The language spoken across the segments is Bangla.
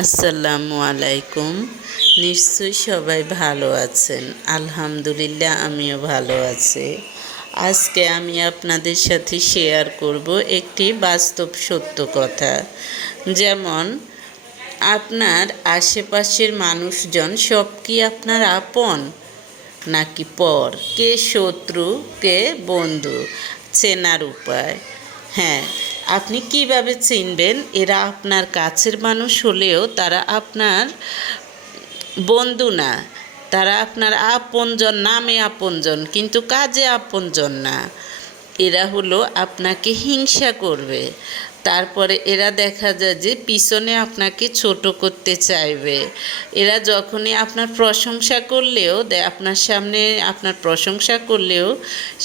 আসসালামু আলাইকুম। নিশ্চয়ই সবাই ভালো আছেন। আলহামদুলিল্লাহ আমিও ভালো আছি। আজকে আমি আপনাদের সাথে শেয়ার করব একটি বাস্তব সত্য কথা। যেমন আপনার আশেপাশের মানুষজন সব কি আপনার আপন নাকি পর? কে শত্রু কে বন্ধু? চেনার উপায়। হ্যাঁ, আপনি কিভাবে চিনবেন এরা আপনার কাছের মানুষ হলেও তারা আপনার বন্ধু না, তারা আপনার আপনজন, নামে আপনজন কিন্তু কাজে আপনজন না। এরা হলো আপনাকে হিংসা করবে, তারপরে এরা দেখা যায় যে পিছনে আপনাকে ছোট করতে চাইবে। এরা যখনই আপনার প্রশংসা করলেও আপনার সামনে আপনার প্রশংসা করলেও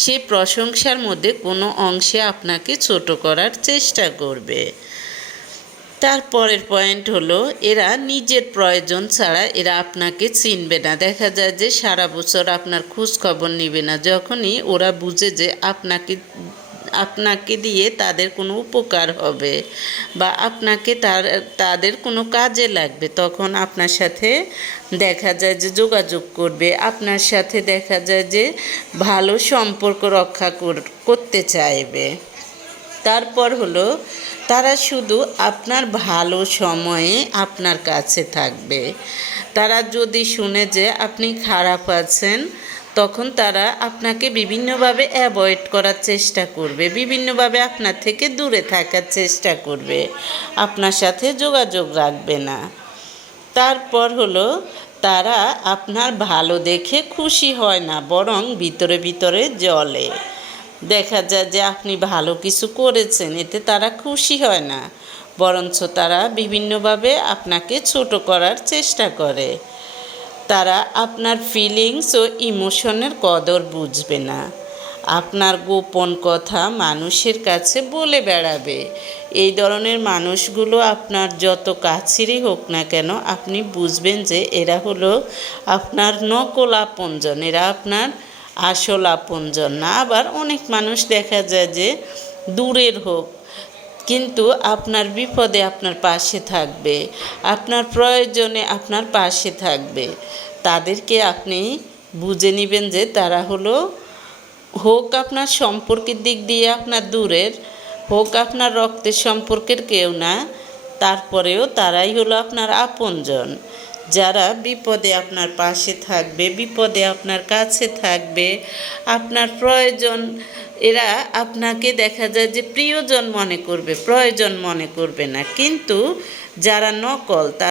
সে প্রশংসার মধ্যে কোনো অংশে আপনাকে ছোট করার চেষ্টা করবে। তারপরের পয়েন্ট হলো এরা নিজের প্রয়োজন ছাড়া এরা আপনাকে চিনবে না। দেখা যায় যে সারা বছর আপনার খোঁজ খবর নেবে না। যখনই ওরা বুঝে যে আপনাকে দিয়ে তাদের কোনো উপকার হবে বা আপনাকে তাদের কোনো কাজে লাগবে, তখন আপনার সাথে দেখা যায় যে যোগাযোগ করবে, আপনার সাথে দেখা যায় যে ভালো সম্পর্ক রক্ষা করতে চাইবে। তারপর হলো তারা শুধু আপনার ভালো সময়ে আপনার কাছে থাকবে। তারা যদি শুনে যে আপনি খারাপ আছেন, তখন তারা আপনাকে বিভিন্নভাবে অ্যাভয়েড করার চেষ্টা করবে, বিভিন্নভাবে আপনার থেকে দূরে থাকার চেষ্টা করবে, আপনার সাথে যোগাযোগ রাখবে না। তারপর হলো তারা আপনার ভালো দেখে খুশি হয় না, বরং ভিতরে ভিতরে জ্বলে। দেখা যায় যে আপনি ভালো কিছু করেছেন, এতে তারা খুশি হয় না, বরঞ্চ তারা বিভিন্নভাবে আপনাকে ছোট করার চেষ্টা করে। তারা আপনার ফিলিংস ও ইমোশনের কদর বুঝবে না। আপনার গোপন কথা মানুষের কাছে বলে বেড়াবে। এই ধরনের মানুষগুলো আপনার যত কাছেরই হোক না কেন, আপনি বুঝবেন যে এরা হলো আপনার নকল আপনজন, এরা আপনার আসল আপনজন না। আবার অনেক মানুষ দেখা যায় যে দূরের হোক কিন্তু আপনার বিপদে আপনার পাশে থাকবে, আপনার প্রয়োজনে আপনার পাশে থাকবে। তাদেরকে আপনি বুঝে নেবেন যে তারা হলো, হোক আপনার সম্পর্কের দিক দিয়ে আপনার দূরের, হোক আপনার রক্তের সম্পর্কের কেউ না, তারপরেও তারাই হলো আপনার আপনজন, যারা বিপদে আপনার পাশে থাকবে, বিপদে আপনার কাছে থাকবে, আপনার প্রয়োজন। এরা আপনাকে দেখা যায় যে প্রিয়জন মনে করবে, প্রয়োজন মনে করবে না। কিন্তু যারা নকল